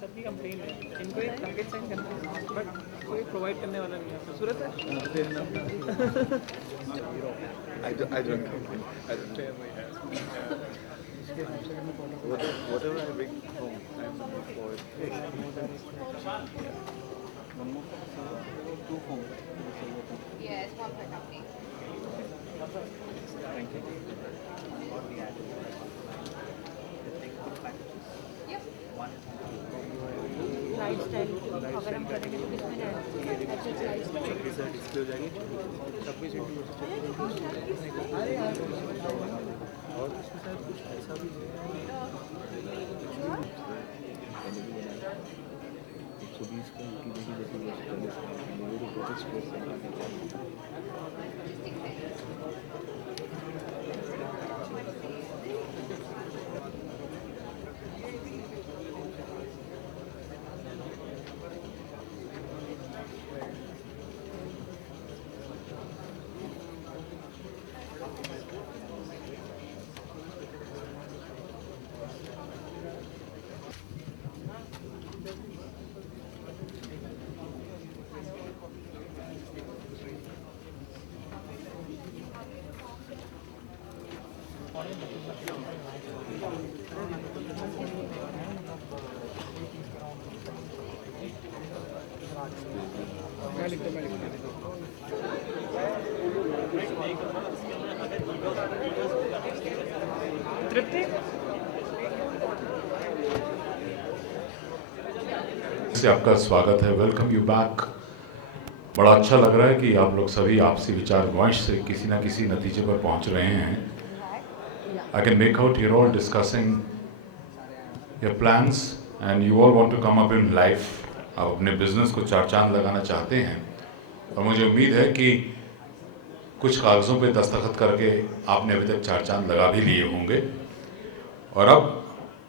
सबकी कंप्लेन है, इनको एक पैकेज सेंड करना है बट कोई प्रोवाइड करने वाला नहीं है। सूरत है I don't know. I don't know. Whatever I bring home, I'm looking for it. One more, two home. Yes, one per company. Thank you. Yep. Life style अगर हम करेंगे तो किसमें जाएगा? सर डिस्प्ले हो जाएगी 26 इंटू और इसके साथ कुछ ऐसा भी है 120 का की जैसे मेरे को प्रोजेक्ट स्पेस मैं लिखता तृप्ति से आपका स्वागत है। Welcome you back. बड़ा अच्छा लग रहा है कि आप लोग सभी आपसी विचार विमर्श से किसी ना किसी नतीजे पर पहुंच रहे हैं। I can make out you're all discussing your plans and you all want to come up in life. आप अपने बिजनेस को चार चांद लगाना चाहते हैं और मुझे उम्मीद है कि कुछ कागज़ों पे दस्तखत करके आपने अभी तक चार चांद लगा भी लिए होंगे और अब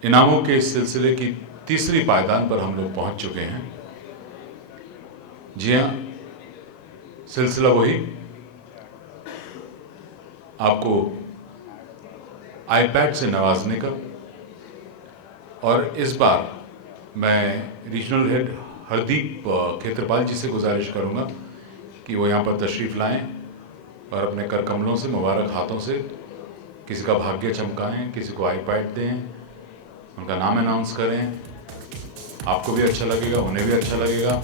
इनामों के इस सिलसिले की तीसरी पायदान पर हम लोग पहुंच चुके हैं। जी हाँ, सिलसिला वही, आपको आईपैड से नवाजने का। और इस बार मैं रीजनल हेड हरदीप खेत्रपाल जी से गुजारिश करूंगा कि वो यहाँ पर तशरीफ़ लाएं और अपने कर कमलों से, मुबारक हाथों से किसी का भाग्य चमकाएं, किसी को आईपैड दें, उनका नाम अनाउंस करें। आपको भी अच्छा लगेगा, उन्हें भी अच्छा लगेगा।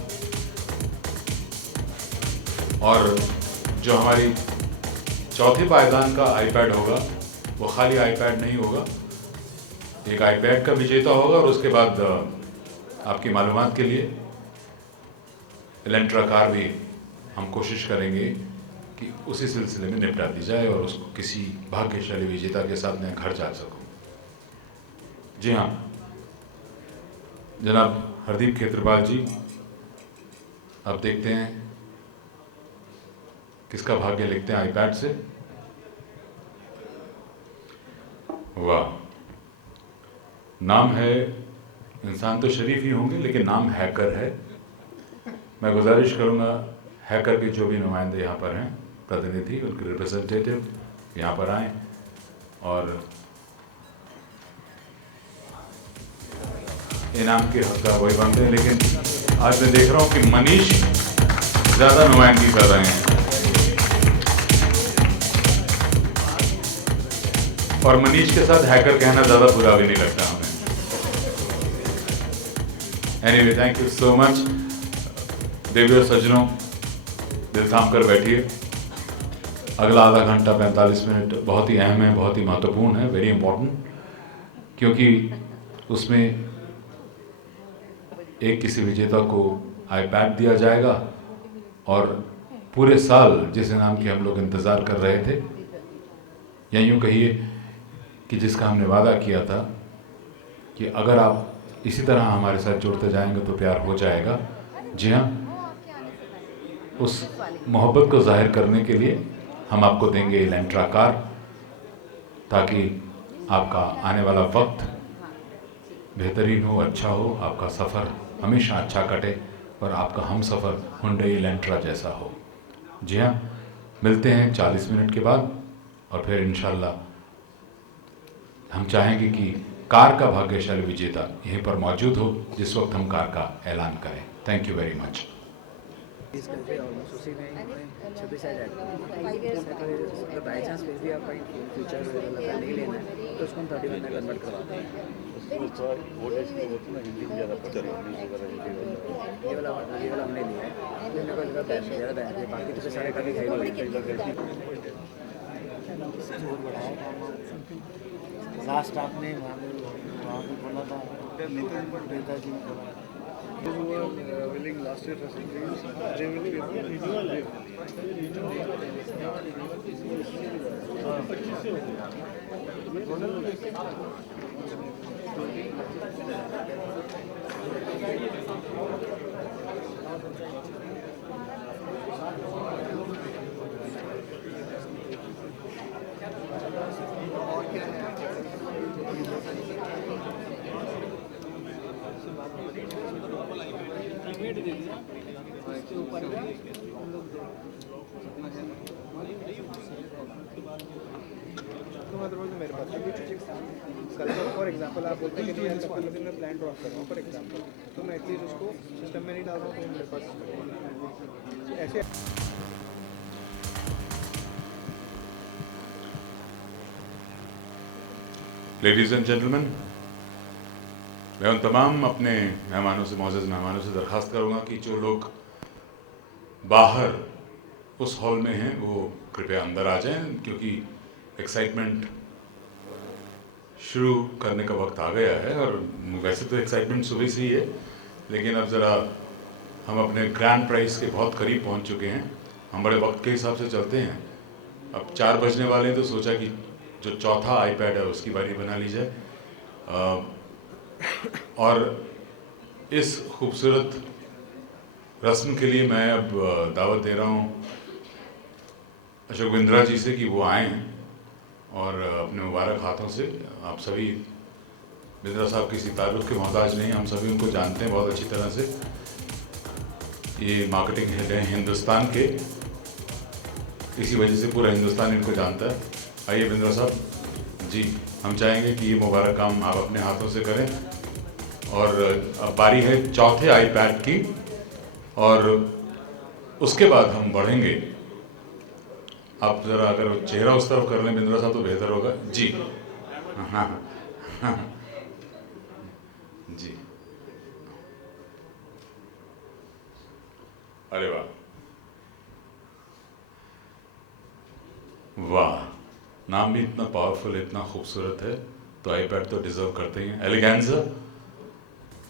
और जो हमारी चौथी पायदान का आईपैड होगा वो खाली आईपैड नहीं होगा, एक आईपैड का विजेता होगा और उसके बाद आपकी मालूमात के लिए एलेंट्रा कार भी हम कोशिश करेंगे कि उसी सिलसिले में निपटा दी जाए और उसको किसी भाग्यशाली विजेता के साथ मैं घर जा सकूं। जी हाँ जनाब हरदीप खेत्रपाल जी, अब देखते हैं किसका भाग्य लिखते हैं आईपैड से। वाह, नाम है, इंसान तो शरीफ ही होंगे लेकिन नाम हैकर है। मैं गुजारिश करूंगा हैकर के जो भी नुमाइंदे यहाँ पर हैं, प्रतिनिधि, उनके रिप्रेजेंटेटिव यहाँ पर आएँ और इनाम के हकदार वही बनते हैं। लेकिन आज मैं देख रहा हूँ कि मनीष ज़्यादा नुमाइंदगी कर रहे हैं और मनीष के साथ हैकर कहना ज़्यादा बुरा भी नहीं लगता हमें। Anyway, thank you so much. देवी और सज्जनों, दिल थाम कर बैठिए। अगला आधा घंटा 45 मिनट बहुत ही अहम है, बहुत ही महत्वपूर्ण है, वेरी इंपॉर्टेंट, क्योंकि उसमें एक किसी विजेता को आईपैड दिया जाएगा और पूरे साल जिस इनाम की हम लोग इंतज़ार कर रहे थे, या यूँ कहिए कि जिसका हमने वादा किया था कि अगर आप इसी तरह हमारे साथ जुड़ते जाएंगे तो प्यार हो जाएगा। जी हाँ, उस मोहब्बत को जाहिर करने के लिए हम आपको देंगे एलेंट्रा कार, ताकि आपका आने वाला वक्त बेहतरीन हो, अच्छा हो, आपका सफ़र हमेशा अच्छा कटे और आपका हम सफ़र हुंडई एलेंट्रा जैसा हो। जी हाँ, मिलते हैं 40 मिनट के बाद और फिर इंशाल्लाह हम चाहेंगे कि कार का भाग्यशाली विजेता यहीं पर मौजूद हो जिस वक्त हम कार का ऐलान करें। Thank you very much. इस करके ऑलमोस्ट उसी में 26 आ जाएगा। मतलब बाई चांस फिर भी आप फ्यूचर लगा नहीं लेना है तो उसको हम 30 में कन्वर्ट करवाते हैं। ये वाला हमने लिया है, मेरे को ज़्यादा बैन है, बाकी तो सारे काफ़ी हाई। लास्ट आपने वहाँ पे बोला था नेताजी ने बोला willing last year they will मेरे पास कल फॉर एग्जांपल आप बोलते हैं कि नहीं पहले दिन में प्लान ड्रॉप कर रहा हूँ फॉर एग्जांपल, तो मैं एटलीस्ट उसको सिस्टम में नहीं डाल रहा हूँ तो मेरे पास ऐसे। लेडीज़ एंड जेंटलमैन, मैं उन तमाम अपने मेहमानों से, मोअज़्ज़ज़ मेहमानों से दरख्वास्त करूँगा कि जो लोग बाहर उस हॉल में हैं वो कृपया अंदर आ जाएं, क्योंकि एक्साइटमेंट शुरू करने का वक्त आ गया है। और वैसे तो एक्साइटमेंट सुबह से ही है, लेकिन अब ज़रा हम अपने ग्रैंड प्राइज़ के बहुत करीब पहुंच चुके हैं। हम बड़े वक्त के हिसाब से चलते हैं। अब 4 बजने वाले हैं तो सोचा कि जो चौथा आईपैड है उसकी बारी बना ली जाए। और इस खूबसूरत रस्म के लिए मैं अब दावत दे रहा हूँ अशोक बिंद्रा जी से कि वो आएँ और अपने मुबारक हाथों से, आप सभी बिंद्रा साहब किसी तारुफ के मोहताज नहीं, हम सभी उनको जानते हैं बहुत अच्छी तरह से। ये मार्केटिंग हेड हैं हिंदुस्तान के, इसी वजह से पूरा हिंदुस्तान इनको जानता है। आइए बिंद्रा साहब जी, हम चाहेंगे कि ये मुबारक काम आप अपने हाथों से करें। और अब बारी है चौथे आईपैड की, और उसके बाद हम बढ़ेंगे। आप ज़रा अगर चेहरा उस तरफ कर लें बिंद्रा साहब तो बेहतर होगा जी। हाँ जी, अरे वाह वाह, नाम भी इतना पावरफुल, इतना खूबसूरत है, तो आईपैड तो डिज़र्व करते ही हैं। एलिगेंजा,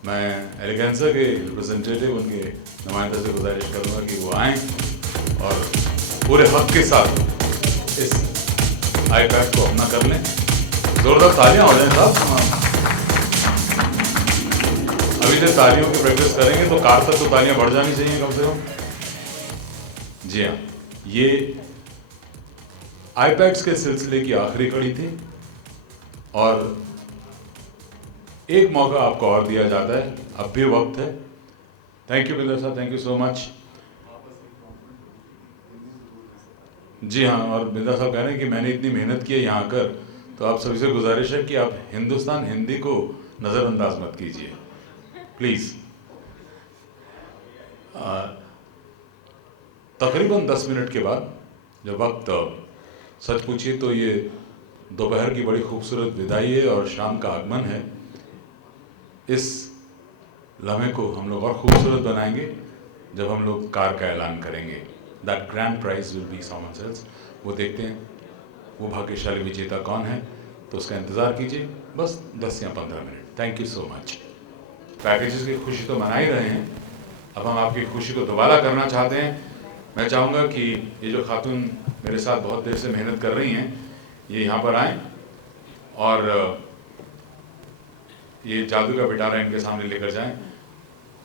मैं एलिगेंजा के रिप्रेजेंटेटिव, उनके नुमाइंदे से गुजारिश करूँगा कि वो आएँ और पूरे हक के साथ इस आईपैड को अपना कर लें। ज़ोरदार तालियां हो जाएं साहब। अभी से तालियों की प्रैक्टिस करेंगे तो कार तक तो तालियां बढ़ जानी चाहिए कम से कम। जी हाँ, ये आईपैड्स के सिलसिले की आखिरी कड़ी थी और एक मौका आपको और दिया जाता है, अब भी वक्त है। थैंक यू बिंदर साहब, थैंक यू सो मच। जी हाँ, और बिंदर साहब कह रहे हैं कि मैंने इतनी मेहनत की है यहाँ कर, तो आप सभी से गुजारिश है कि आप हिंदुस्तान हिंदी को नज़रअंदाज मत कीजिए प्लीज़। तकरीबन 10 मिनट के बाद जब वक्त, सच पूछिए तो ये दोपहर की बड़ी खूबसूरत विदाई है और शाम का आगमन है। इस लम्हे को हम लोग और खूबसूरत बनाएंगे जब हम लोग कार का ऐलान करेंगे। That grand prize will be someone else. वो देखते हैं वो भाग्यशाली विजेता कौन है, तो उसका इंतज़ार कीजिए बस 10 या 15 minute. Thank you so much. Packages की खुशी तो मना ही रहे हैं, अब हम आपकी खुशी को दोबारा करना चाहते हैं। मैं चाहूँगा कि ये जो खातून मेरे साथ बहुत देर से मेहनत कर रही हैं, ये यहाँ पर आएँ और ये जादू का पिटारा इनके सामने लेकर जाएं,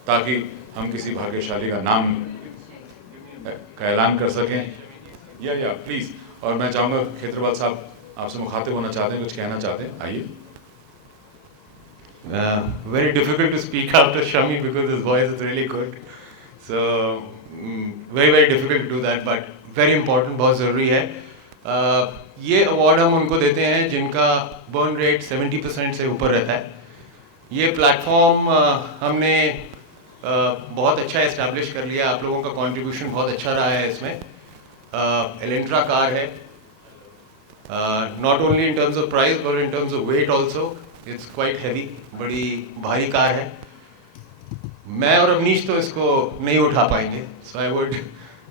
ताकि हम किसी भाग्यशाली का नाम का ऐलान कर सकें। या प्लीज़। और मैं चाहूँगा खेत्रपाल साहब आपसे मुखातिब होना चाहते हैं, कुछ कहना चाहते हैं, आइए। Very difficult to speak after Shami because his voice is really good. So very difficult to do that, but very important, बहुत ज़रूरी है। ये अवार्ड हम उनको देते हैं जिनका बर्न रेट 70% से ऊपर रहता है। ये प्लेटफॉर्म हमने बहुत अच्छा इस्टेब्लिश कर लिया, आप लोगों का कंट्रीब्यूशन बहुत अच्छा रहा है इसमें। एलेंट्रा कार है, not only in terms of price but in terms of weight also, it's quite heavy, बड़ी भारी कार है। मैं और अवनीश तो इसको नहीं उठा पाएंगे, so I would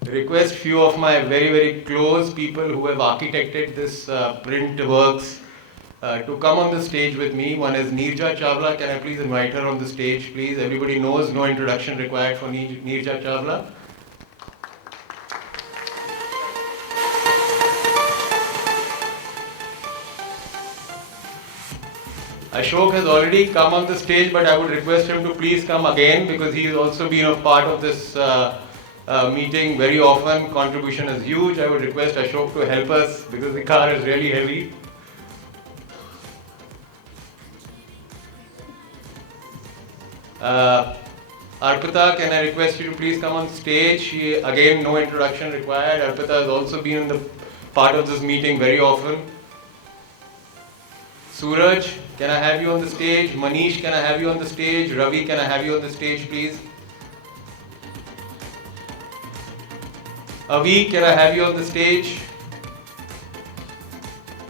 request few of my very close people who have architected this print works to come on the stage with me. One is Neerja Chawla. Can I please invite her on the stage, please? Everybody knows, no introduction required for Neerja Chawla. Ashok has already come on the stage, but I would request him to please come again because he has also been a part of this meeting very often. Contribution is huge. I would request Ashok to help us because the car is really heavy. Arpita, can I request you to please come on stage? She, again, no introduction required. Arpita has also been in the part of this meeting very often. Suraj, can I have you on the stage? Manish, can I have you on the stage? Ravi, can I have you on the stage, please? Avi, can I have you on the stage?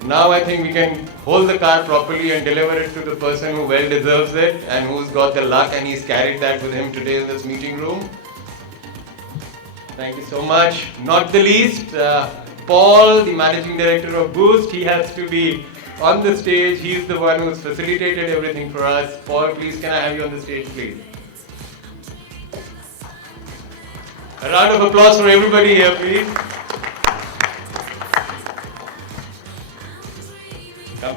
Now I think we can hold the car properly and deliver it to the person who well deserves it and who's got the luck and he's carried that with him today in this meeting room. Thank you so much. Not the least, Paul, the Managing Director of Boost, he has to be on the stage. He's the one who's facilitated everything for us. Paul, please, can I have you on the stage, please? A round of applause for everybody here, please. Come.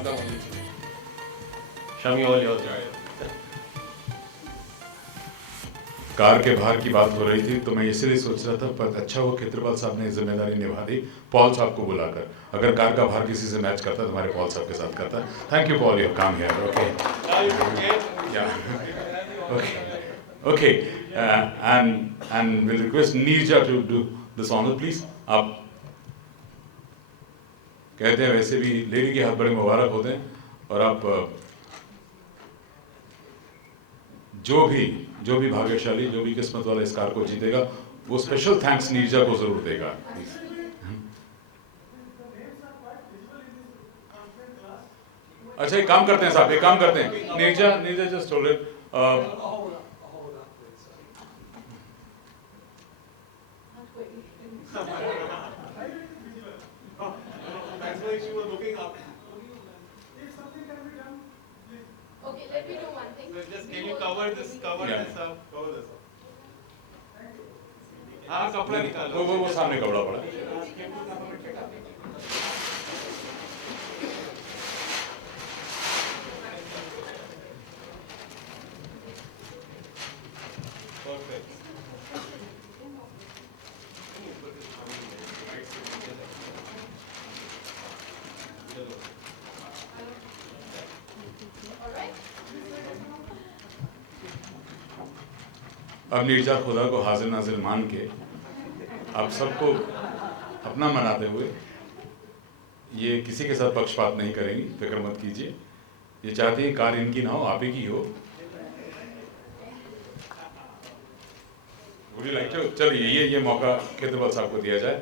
Shami, all yours. Car के भार की बात हो रही थी तो मैं इसलिए सोच रहा था, पर अच्छा वो खेत्रपाल साहब ने जिम्मेदारी निभा दी पॉल साहब को बुलाकर। अगर कार का भार किसी से मैच करता तो हमारे पॉल साहब के साथ करता। Thank you Paul, your come here. Okay and will request Neerja to do this honour please. आप कहते हैं वैसे भी लेडी के हाथ बड़े मुबारक होते हैं, और आप जो भी भाग्यशाली, जो भी किस्मत वाला इस कार को जीतेगा वो स्पेशल थैंक्स नीरजा को जरूर देगा। अच्छा, एक काम करते हैं साहब, एक काम करते हैं, Neerja just hold it. Okay, let me do one thing. Just can you cover this up? Cover this up. हाँ, कपड़ा निकालो। वो सामने कपड़ा पड़ा है। अब नीरजा खुदा को हाजिर नाजिर मान के आप सबको अपना मनाते हुए, ये किसी के साथ पक्षपात नहीं करेंगी, फिक्र मत कीजिए। ये चाहती है कार इनकी ना हो, आप ही की हो। Would you like to? चलिए ये मौका खेत्रपाल साहब को दिया जाए।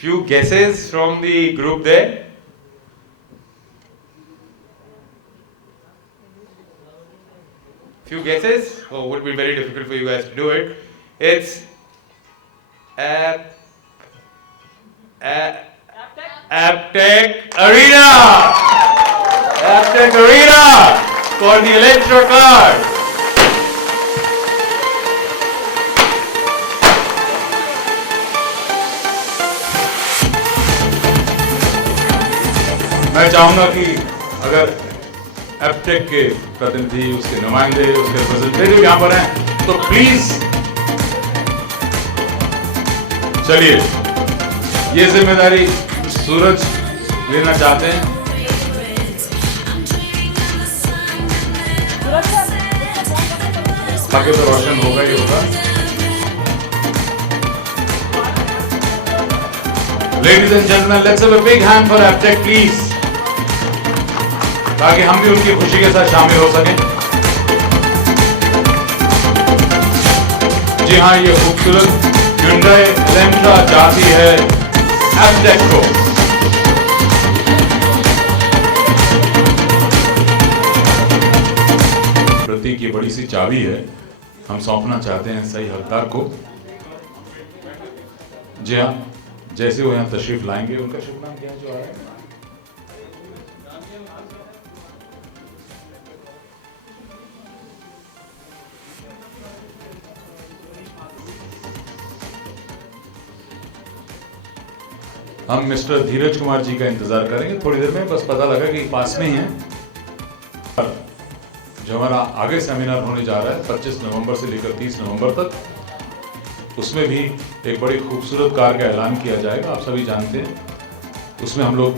Few guesses from the group there. Few guesses? Oh, would be very difficult for you guys to do it. It's Aptech Arena! Aptech Arena for the Electra car. मैं चाहूंगा कि अगर एप्टेक के प्रतिनिधि, उसके नुमाइंदे, उसके रिप्रेजेंटेटिव यहाँ पर हैं तो प्लीज चलिए, ये जिम्मेदारी सूरज लेना चाहते हैं। बाकी तो रोशन होगा ही होगा। Ladies and gentlemen, let's have a big hand for Aptech, please. ताकि हम भी उनकी खुशी के साथ शामिल हो सकें। जी हाँ, ये खूबसूरत Hyundai Elantra चाहती है Aptech को। प्रतीक की बड़ी सी चाबी है, हम सौंपना चाहते हैं सही हकदार को। जी हाँ, जैसे वो यहाँ तशरीफ लाएंगे, उनका शुभ नाम क्या है जो आ रहा है? हम मिस्टर धीरज कुमार जी का इंतजार करेंगे थोड़ी देर में, बस पता लगा कि पास में ही हैं। जो हमारा आगे सेमिनार होने जा रहा है 25 नवंबर से लेकर 30 नवंबर तक, उसमें भी एक बड़ी खूबसूरत कार का ऐलान किया जाएगा। आप सभी जानते हैं, उसमें हम लोग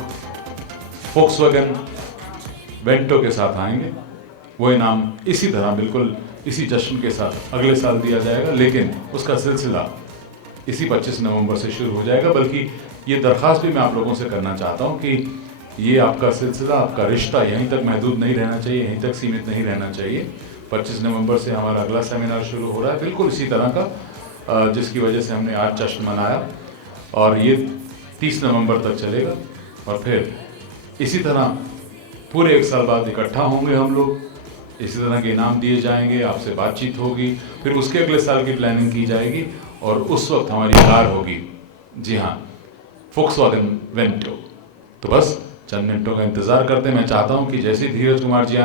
फोक्सवैगन वेंटो के साथ आएंगे। वो इनाम इसी तरह बिल्कुल इसी जश्न के साथ अगले साल दिया जाएगा, लेकिन उसका सिलसिला इसी 25 नवंबर से शुरू हो जाएगा। बल्कि ये दरख्वास्त भी मैं आप लोगों से करना चाहता हूँ कि ये आपका सिलसिला, आपका रिश्ता यहीं तक महदूद नहीं रहना चाहिए, यहीं तक सीमित नहीं रहना चाहिए। 25 नवंबर से हमारा अगला सेमिनार शुरू हो रहा है, बिल्कुल इसी तरह का जिसकी वजह से हमने आज जश्न मनाया, और ये 30 नवंबर तक चलेगा। और फिर इसी तरह पूरे एक साल बाद इकट्ठा होंगे हम लोग, इसी तरह के इनाम दिए जाएंगे, आपसे बातचीत होगी, फिर उसके अगले साल की प्लानिंग की जाएगी, और उस वक्त हमारी कार होगी, जी हाँ, फोक्सवैगन वेंटो। तो बस चंद मिनटों का इंतजार करते हैं। मैं चाहता हूं कि जैसे धीरज कुमार जी